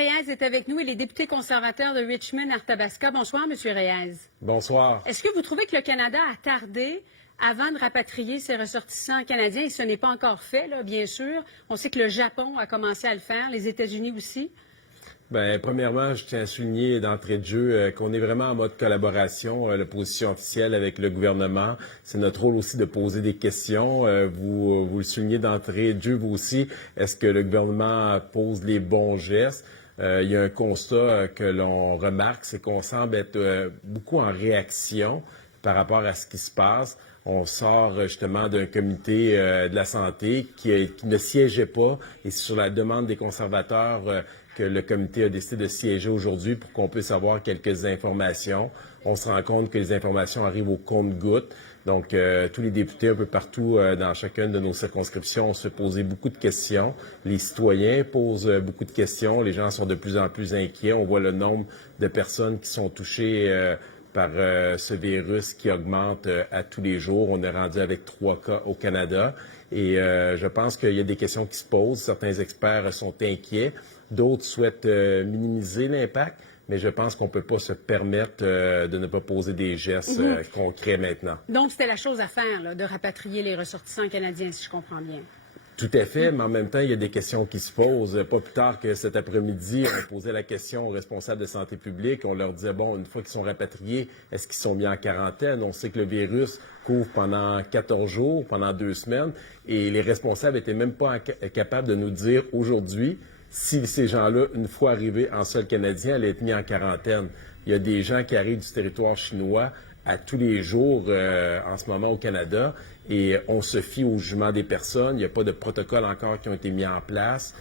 Reyes est avec nous. Il est député conservateur de Richmond-Arthabasca. Bonsoir, M. Reyes. Bonsoir. Est-ce que vous trouvez que le Canada a tardé avant de rapatrier ses ressortissants canadiens? Et ce n'est pas encore fait, là, bien sûr. On sait que le Japon a commencé à le faire, les États-Unis aussi. Bien, premièrement, je tiens à souligner d'entrée de jeu qu'on est vraiment en mode collaboration, la position officielle avec le gouvernement. C'est notre rôle aussi de poser des questions. Vous le soulignez d'entrée de jeu, vous aussi. Est-ce que le gouvernement pose les bons gestes? Il y a un constat que l'on remarque, c'est qu'on semble être beaucoup en réaction par rapport à ce qui se passe. On sort justement d'un comité de la santé qui ne siégeait pas, et c'est sur la demande des conservateurs que le comité a décidé de siéger aujourd'hui pour qu'on puisse avoir quelques informations. On se rend compte que les informations arrivent au compte-gouttes. Donc, tous les députés un peu partout dans chacune de nos circonscriptions ont se posé beaucoup de questions. Les citoyens posent beaucoup de questions. Les gens sont de plus en plus inquiets. On voit le nombre de personnes qui sont touchées par ce virus qui augmente à tous les jours. On est rendu avec 3 cas au Canada. Et je pense qu'il y a des questions qui se posent. Certains experts sont inquiets. D'autres souhaitent minimiser l'impact. Mais je pense qu'on ne peut pas se permettre de ne pas poser des gestes concrets maintenant. Donc, c'était la chose à faire, là, de rapatrier les ressortissants canadiens, si je comprends bien. Tout à fait, mais en même temps, il y a des questions qui se posent. Pas plus tard que cet après-midi, on posait la question aux responsables de santé publique. On leur disait, bon, une fois qu'ils sont rapatriés, est-ce qu'ils sont mis en quarantaine? On sait que le virus couvre pendant 14 jours, pendant 2 semaines, et les responsables n'étaient même pas capables de nous dire aujourd'hui si ces gens-là, une fois arrivés en sol canadien, allaient être mis en quarantaine. Il y a des gens qui arrivent du territoire chinois à tous les jours en ce moment au Canada, et on se fie au jugement des personnes. Il n'y a pas de protocole encore qui ont été mis en place.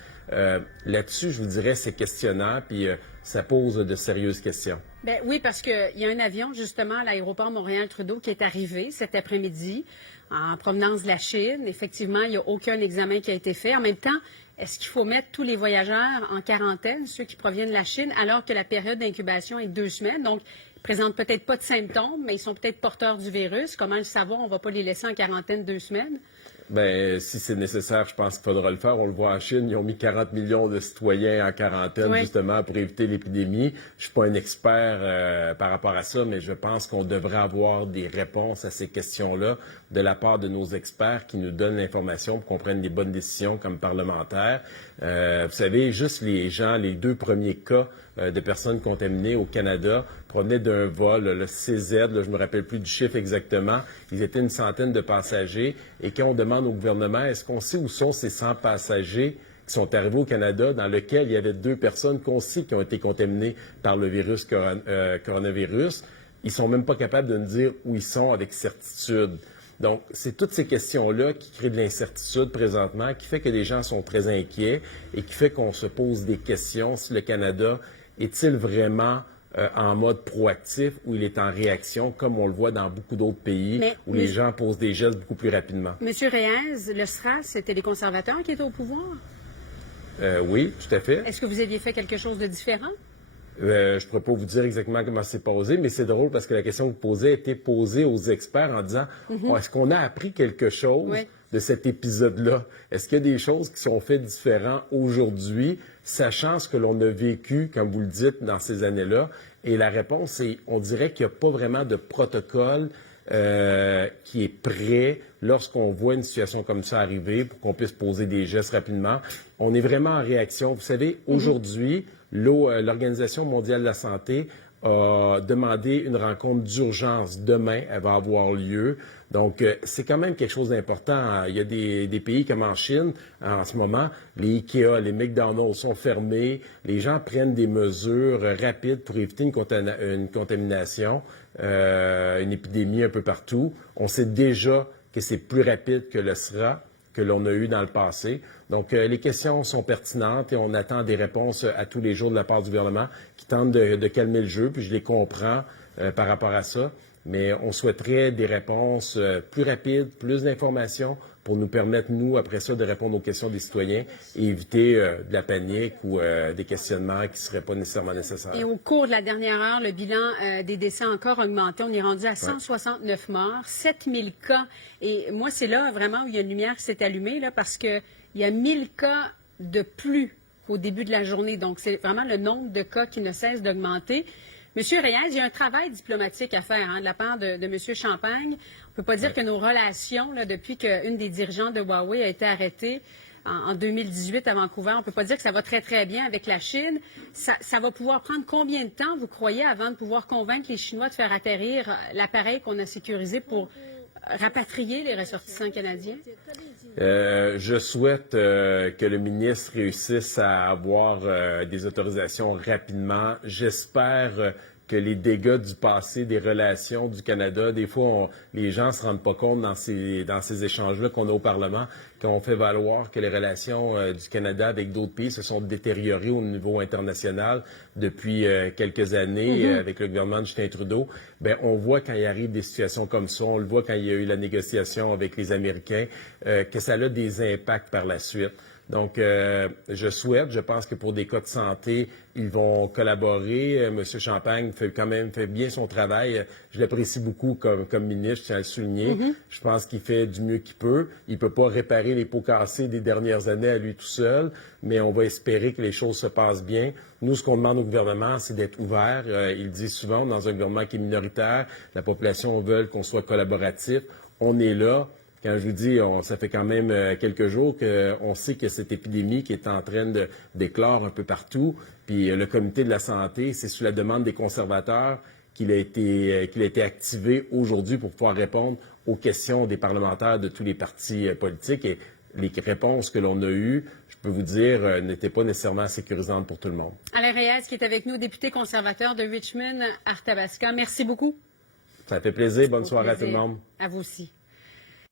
Là-dessus, je vous dirais, c'est questionnant, puis ça pose de sérieuses questions. Bien, oui, parce qu'il y a un avion, justement, à l'aéroport Montréal-Trudeau qui est arrivé cet après-midi en provenance de la Chine. Effectivement, il n'y a aucun examen qui a été fait. En même temps, est-ce qu'il faut mettre tous les voyageurs en quarantaine, ceux qui proviennent de la Chine, alors que la période d'incubation est 2 semaines? Donc, ils ne présentent peut-être pas de symptômes, mais ils sont peut-être porteurs du virus. Comment le savoir? On ne va pas les laisser en quarantaine 2 semaines? Bien, si c'est nécessaire, je pense qu'il faudra le faire. On le voit en Chine, ils ont mis 40 millions de citoyens en quarantaine, justement, pour éviter l'épidémie. Je suis pas un expert par rapport à ça, mais je pense qu'on devrait avoir des réponses à ces questions-là de la part de nos experts qui nous donnent l'information pour qu'on prenne les bonnes décisions comme parlementaires. Vous savez, juste les gens, les 2 premiers cas de personnes contaminées au Canada provenaient d'un vol, le CZ, là, je ne me rappelle plus du chiffre exactement. Ils étaient une centaine de passagers. Et quand on demande au gouvernement, est-ce qu'on sait où sont ces 100 passagers qui sont arrivés au Canada, dans lequel il y avait 2 personnes qu'on sait qui ont été contaminées par le virus coronavirus, ils ne sont même pas capables de nous dire où ils sont avec certitude. Donc, c'est toutes ces questions-là qui créent de l'incertitude présentement, qui fait que les gens sont très inquiets et qui fait qu'on se pose des questions si le Canada est-il vraiment en mode proactif ou il est en réaction, comme on le voit dans beaucoup d'autres pays où les gens posent des gestes beaucoup plus rapidement. Monsieur Reyes, le SRAS, c'était les conservateurs qui étaient au pouvoir? Oui, tout à fait. Est-ce que vous aviez fait quelque chose de différent? Je ne pourrais pas vous dire exactement comment c'est posé, mais c'est drôle parce que la question que vous posez a été posée aux experts en disant est-ce qu'on a appris quelque chose de cet épisode-là? Est-ce qu'il y a des choses qui sont faites différentes aujourd'hui, sachant ce que l'on a vécu, comme vous le dites, dans ces années-là? Et la réponse, c'est on dirait qu'il n'y a pas vraiment de protocole qui est prêt lorsqu'on voit une situation comme ça arriver pour qu'on puisse poser des gestes rapidement. On est vraiment en réaction. Vous savez, aujourd'hui, l'Organisation mondiale de la santé a demandé une rencontre d'urgence demain. Elle va avoir lieu. Donc, c'est quand même quelque chose d'important. Il y a des pays comme en Chine, en ce moment, les IKEA, les McDonald's sont fermés. Les gens prennent des mesures rapides pour éviter une contamination, une épidémie un peu partout. On sait déjà que c'est plus rapide que le SRA que l'on a eu dans le passé. Donc, les questions sont pertinentes et on attend des réponses à tous les jours de la part du gouvernement qui tente de calmer le jeu, puis je les comprends par rapport à ça. Mais on souhaiterait des réponses plus rapides, plus d'informations pour nous permettre, nous, après ça, de répondre aux questions des citoyens et éviter de la panique ou des questionnements qui ne seraient pas nécessairement nécessaires. Et au cours de la dernière heure, le bilan des décès a encore augmenté. On est rendu à 169 morts, 7000 cas. Et moi, c'est là vraiment où il y a une lumière qui s'est allumée, là, parce qu'il y a 1000 cas de plus qu'au début de la journée. Donc, c'est vraiment le nombre de cas qui ne cesse d'augmenter. Monsieur Reyes, il y a un travail diplomatique à faire de la part de M. Champagne. On ne peut pas dire que nos relations, là, depuis qu'une des dirigeantes de Huawei a été arrêtée en 2018 à Vancouver, on ne peut pas dire que ça va très, très bien avec la Chine. Ça va pouvoir prendre combien de temps, vous croyez, avant de pouvoir convaincre les Chinois de faire atterrir l'appareil qu'on a sécurisé pour rapatrier les ressortissants canadiens? Je souhaite que le ministre réussisse à avoir des autorisations rapidement. J'espère que les dégâts du passé des relations du Canada, des fois, les gens ne se rendent pas compte dans ces échanges-là qu'on a au Parlement, qu'on fait valoir que les relations du Canada avec d'autres pays se sont détériorées au niveau international depuis quelques années avec le gouvernement de Justin Trudeau. Bien, on voit quand il arrive des situations comme ça, on le voit quand il y a eu la négociation avec les Américains, que ça a des impacts par la suite. Donc, je pense que pour des cas de santé, ils vont collaborer. M. Champagne fait bien son travail. Je l'apprécie beaucoup comme ministre, je tiens à le souligner. Je pense qu'il fait du mieux qu'il peut. Il ne peut pas réparer les pots cassés des dernières années à lui tout seul, mais on va espérer que les choses se passent bien. Nous, ce qu'on demande au gouvernement, c'est d'être ouvert. Il dit souvent, dans un gouvernement qui est minoritaire, la population veut qu'on soit collaboratif. On est là. Quand je vous dis, ça fait quand même quelques jours qu'on sait que cette épidémie qui est en train de d'éclore un peu partout, puis le comité de la santé, c'est sous la demande des conservateurs qu'il a été activé aujourd'hui pour pouvoir répondre aux questions des parlementaires de tous les partis politiques. Et les réponses que l'on a eues, je peux vous dire, n'étaient pas nécessairement sécurisantes pour tout le monde. Alain Reyes, qui est avec nous, député conservateur de Richmond, Arthabasca. Merci beaucoup. Ça fait plaisir. Bonne soirée à tout le monde. À vous aussi.